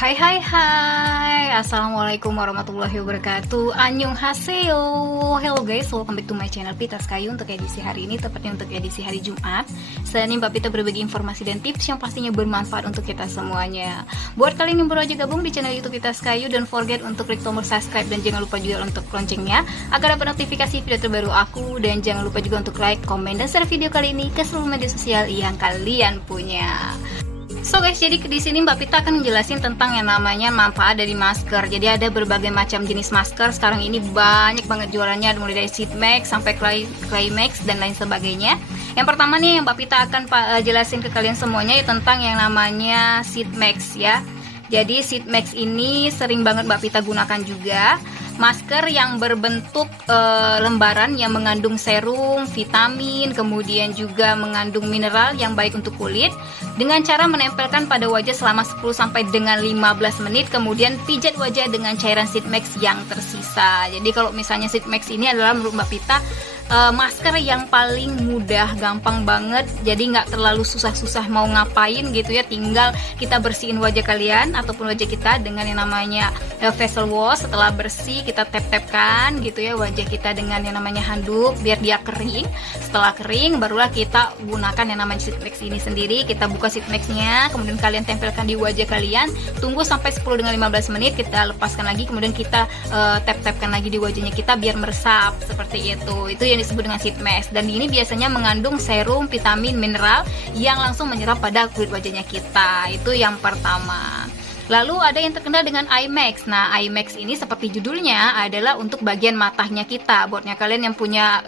Hai hai hai, assalamualaikum warahmatullahi wabarakatuh. Annyeonghaseyo. Hello guys, welcome back to my channel Pita Skayu. Untuk edisi hari ini, tepatnya untuk edisi hari Jumat, saat ini Mbak Pita berbagi informasi dan tips yang pastinya bermanfaat untuk kita semuanya. Buat kalian yang baru aja gabung di channel YouTube Pita Skayu, don't forget untuk klik tombol subscribe dan jangan lupa juga untuk loncengnya agar dapat notifikasi video terbaru aku. Dan jangan lupa juga untuk like, komen, dan share video kali ini ke seluruh media sosial yang kalian punya. So guys, jadi di sini Mbak Pita akan menjelasin tentang yang namanya manfaat dari masker. Jadi ada berbagai macam jenis masker. Sekarang ini banyak banget jualannya, mulai dari Sheet Mask sampai Climax dan lain sebagainya. Yang pertama nih yang Mbak Pita akan jelasin ke kalian semuanya tentang yang namanya Sheet Mask ya. Jadi Sheet Mask ini sering banget Mbak Pita gunakan juga. Masker yang berbentuk lembaran yang mengandung serum, vitamin, kemudian juga mengandung mineral yang baik untuk kulit, dengan cara menempelkan pada wajah selama 10 sampai dengan 15 menit, kemudian pijat wajah dengan cairan Sheet Mask yang tersisa. Jadi kalau misalnya Sheet Mask ini adalah menurut Mbak Pita masker yang paling mudah, gampang banget, jadi nggak terlalu susah-susah mau ngapain gitu ya. Tinggal kita bersihin wajah kalian ataupun wajah kita dengan yang namanya facial wash. Setelah bersih kita tap-tapkan gitu ya wajah kita dengan yang namanya handuk biar dia kering. Setelah kering barulah kita gunakan yang namanya Sheet Mask ini sendiri. Kita buka Sheet Mask-nya, kemudian kalian tempelkan di wajah kalian, tunggu sampai 10 dengan 15 menit, kita lepaskan lagi, kemudian kita tap-tapkan lagi di wajahnya kita biar meresap seperti itu. Itu yang disebut dengan Sheet Mask, dan ini biasanya mengandung serum, vitamin, mineral yang langsung menyerap pada kulit wajahnya kita. Itu yang pertama. Lalu ada yang terkenal dengan eye mask. Nah, eye mask ini seperti judulnya adalah untuk bagian matanya kita. Buatnya kalian yang punya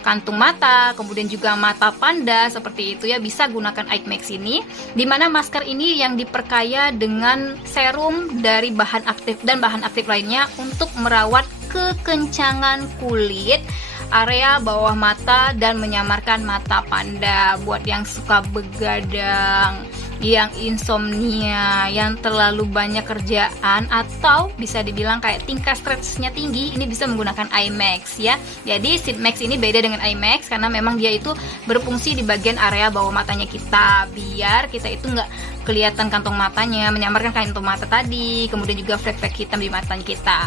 kantung mata, kemudian juga mata panda seperti itu ya, bisa gunakan eye mask ini. Dimana masker ini yang diperkaya dengan serum dari bahan aktif dan bahan aktif lainnya untuk merawat kekencangan kulit, area bawah mata, dan menyamarkan mata panda. Buat yang suka begadang, yang insomnia, yang terlalu banyak kerjaan, atau bisa dibilang kayak tingkat stresnya tinggi, ini bisa menggunakan eye mask ya. Jadi Sheet Mask ini beda dengan eye mask karena memang dia itu berfungsi di bagian area bawah matanya kita, biar kita itu nggak kelihatan kantong matanya, menyamarkan kantong mata tadi, kemudian juga flek-flek hitam di matanya kita.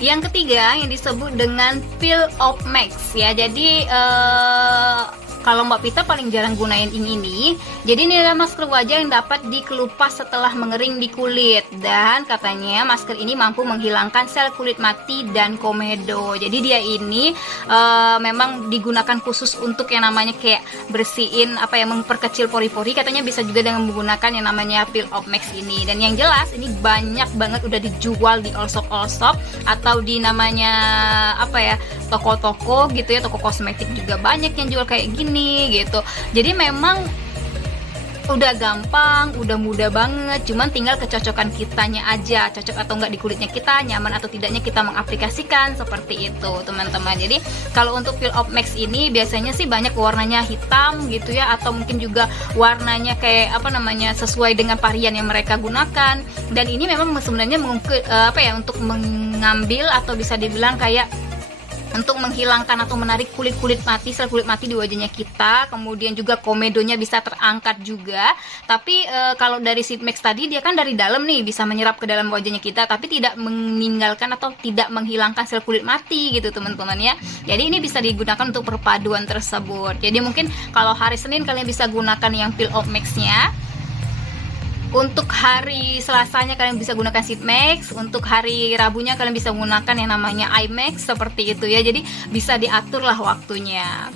Yang ketiga yang disebut dengan Peel Off Mask ya. Jadi kalau Mbak Pita paling jarang gunain ini. Jadi ini adalah masker wajah yang dapat dikelupas setelah mengering di kulit, dan katanya masker ini mampu menghilangkan sel kulit mati dan komedo. Jadi dia ini memang digunakan khusus untuk yang namanya kayak bersihin memperkecil pori-pori. Katanya bisa juga dengan menggunakan yang namanya Peel Off Mask ini. Dan yang jelas ini banyak banget udah dijual di all shop atau di namanya toko-toko gitu ya, toko kosmetik juga banyak yang jual kayak gini gitu. Jadi memang udah gampang, udah mudah banget, cuman tinggal kecocokan kitanya aja, cocok atau enggak di kulitnya kita, nyaman atau tidaknya kita mengaplikasikan, seperti itu teman-teman. Jadi kalau untuk Peel Off Mask ini biasanya sih banyak warnanya hitam gitu ya, atau mungkin juga warnanya kayak sesuai dengan varian yang mereka gunakan. Dan ini memang sebenarnya untuk mengambil atau bisa dibilang kayak untuk menghilangkan atau menarik kulit mati, sel kulit mati di wajahnya kita, kemudian juga komedonya bisa terangkat juga. Tapi kalau dari Sheet Mask tadi dia kan dari dalam nih, bisa menyerap ke dalam wajahnya kita, tapi tidak meninggalkan atau tidak menghilangkan sel kulit mati gitu teman-teman ya. Jadi ini bisa digunakan untuk perpaduan tersebut. Jadi mungkin kalau hari Senin kalian bisa gunakan yang Peel Off Mask-nya. Untuk hari Selasanya kalian bisa gunakan Sheet Mask, untuk hari Rabunya kalian bisa menggunakan yang namanya eye mask seperti itu ya. Jadi bisa diatur lah waktunya.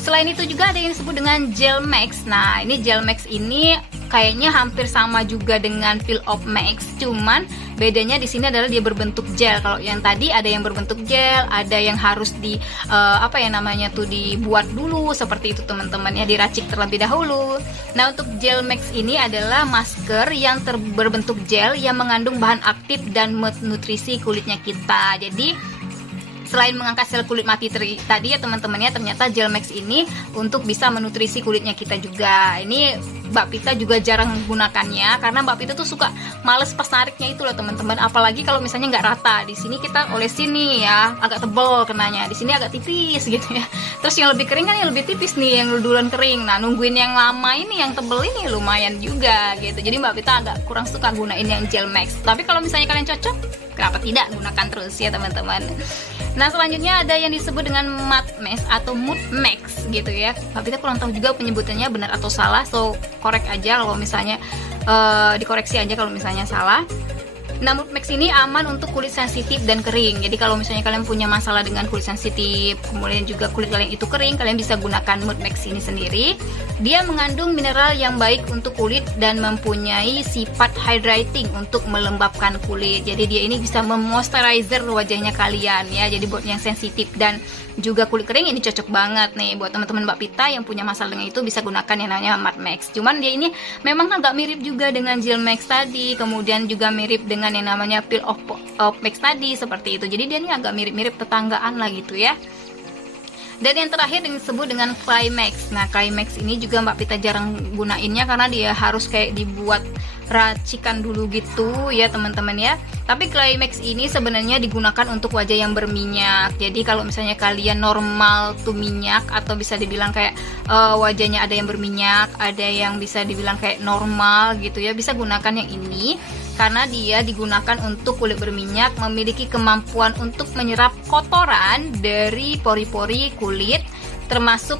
Selain itu juga ada yang disebut dengan gel mask. Nah, ini gel mask ini kayaknya hampir sama juga dengan Peel Off Mask, cuman bedanya di sini adalah dia berbentuk gel. Kalau yang tadi ada yang berbentuk gel, ada yang harus dibuat dulu seperti itu teman-teman ya, diracik terlebih dahulu. Nah, untuk gel mask ini adalah masker yang berbentuk gel yang mengandung bahan aktif dan menutrisi kulitnya kita. Jadi selain mengangkat sel kulit mati tadi ya teman-teman ya, ternyata gel mask ini untuk bisa menutrisi kulitnya kita juga. Ini Mbak Pita juga jarang menggunakannya karena Mbak Pita tuh suka males pas nariknya itu loh teman-teman. Apalagi kalau misalnya nggak rata. Di sini kita olesin nih ya, agak tebel kenanya. Di sini agak tipis gitu ya. Terus yang lebih kering kan yang lebih tipis nih, yang duluan kering. Nah, nungguin yang lama ini, yang tebel ini lumayan juga gitu. Jadi Mbak Pita agak kurang suka gunain yang gel max. Tapi kalau misalnya kalian cocok, kenapa tidak gunakan terus ya teman-teman. Nah, selanjutnya ada yang disebut dengan matte max atau mood max gitu ya. Mbak Pita kurang tahu juga penyebutannya benar atau salah, so korek aja kalau misalnya dikoreksi aja kalau misalnya salah. Nah, mood max ini aman untuk kulit sensitif dan kering. Jadi kalau misalnya kalian punya masalah dengan kulit sensitif, kemudian juga kulit kalian itu kering, kalian bisa gunakan mood max ini sendiri. Dia mengandung mineral yang baik untuk kulit dan mempunyai sifat hydrating untuk melembabkan kulit. Jadi dia ini bisa memoisturizer wajahnya kalian ya. Jadi buat yang sensitif dan juga kulit kering ini cocok banget nih buat teman-teman Mbak Pita yang punya masalah dengan itu, bisa gunakan yang namanya matte max. Cuman dia ini memang agak mirip juga dengan gel max tadi, kemudian juga mirip dengan yang namanya peel off max tadi seperti itu. Jadi dia ini agak mirip-mirip tetanggaan lah gitu ya. Dan yang terakhir yang disebut dengan climax. Nah, climax ini juga Mbak Pita jarang gunainnya karena dia harus kayak dibuat racikan dulu gitu ya teman-teman ya. Tapi climax ini sebenarnya digunakan untuk wajah yang berminyak. Jadi kalau misalnya kalian normal tuh minyak, atau bisa dibilang kayak wajahnya ada yang berminyak, ada yang bisa dibilang kayak normal gitu ya, bisa gunakan yang ini. Karena dia digunakan untuk kulit berminyak, memiliki kemampuan untuk menyerap kotoran dari pori-pori kulit, termasuk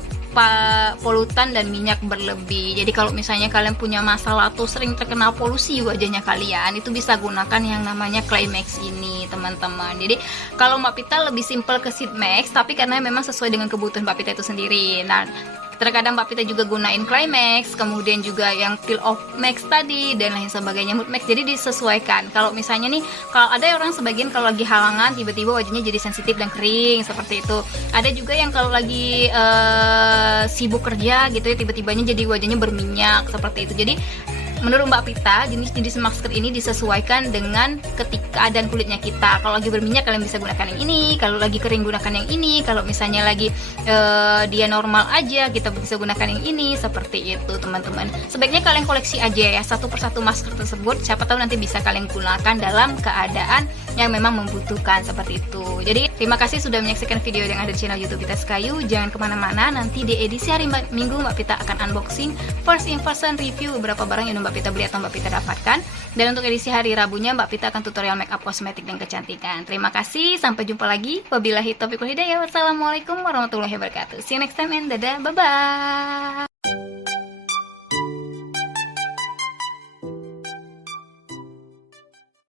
polutan dan minyak berlebih. Jadi kalau misalnya kalian punya masalah atau sering terkena polusi wajahnya kalian, itu bisa gunakan yang namanya climax ini teman-teman. Jadi kalau Mbak Pita lebih simple ke sheet max, tapi karena memang sesuai dengan kebutuhan Mbak Pita itu sendiri. Nah, terkadang Mbak Pita juga gunain climax, kemudian juga yang peel off max tadi dan lain sebagainya, mood max. Jadi disesuaikan. Kalau misalnya nih, kalau ada orang sebagian kalau lagi halangan tiba-tiba wajahnya jadi sensitif dan kering seperti itu. Ada juga yang kalau lagi sibuk kerja gitu ya, tiba-tibanya jadi wajahnya berminyak seperti itu. Jadi menurut Mbak Pita, jenis-jenis masker ini disesuaikan dengan keadaan kulitnya kita. Kalau lagi berminyak kalian bisa gunakan yang ini, kalau lagi kering gunakan yang ini, kalau misalnya lagi dia normal aja kita bisa gunakan yang ini, seperti itu teman-teman. Sebaiknya kalian koleksi aja ya satu persatu masker tersebut, siapa tahu nanti bisa kalian gunakan dalam keadaan yang memang membutuhkan seperti itu. Jadi terima kasih sudah menyaksikan video yang ada di channel YouTube Pita Sekayu. Jangan kemana-mana, nanti di edisi hari Minggu Mbak Pita akan unboxing first in person review beberapa barang yang Mbak Pita beli atau Mbak Pita dapatkan. Dan untuk edisi hari Rabunya Mbak Pita akan tutorial makeup kosmetik dan kecantikan. Terima kasih, sampai jumpa lagi. Wabillahi taufiq wal hidayah. Wassalamualaikum warahmatullahi wabarakatuh. See you next time and dadah, bye bye.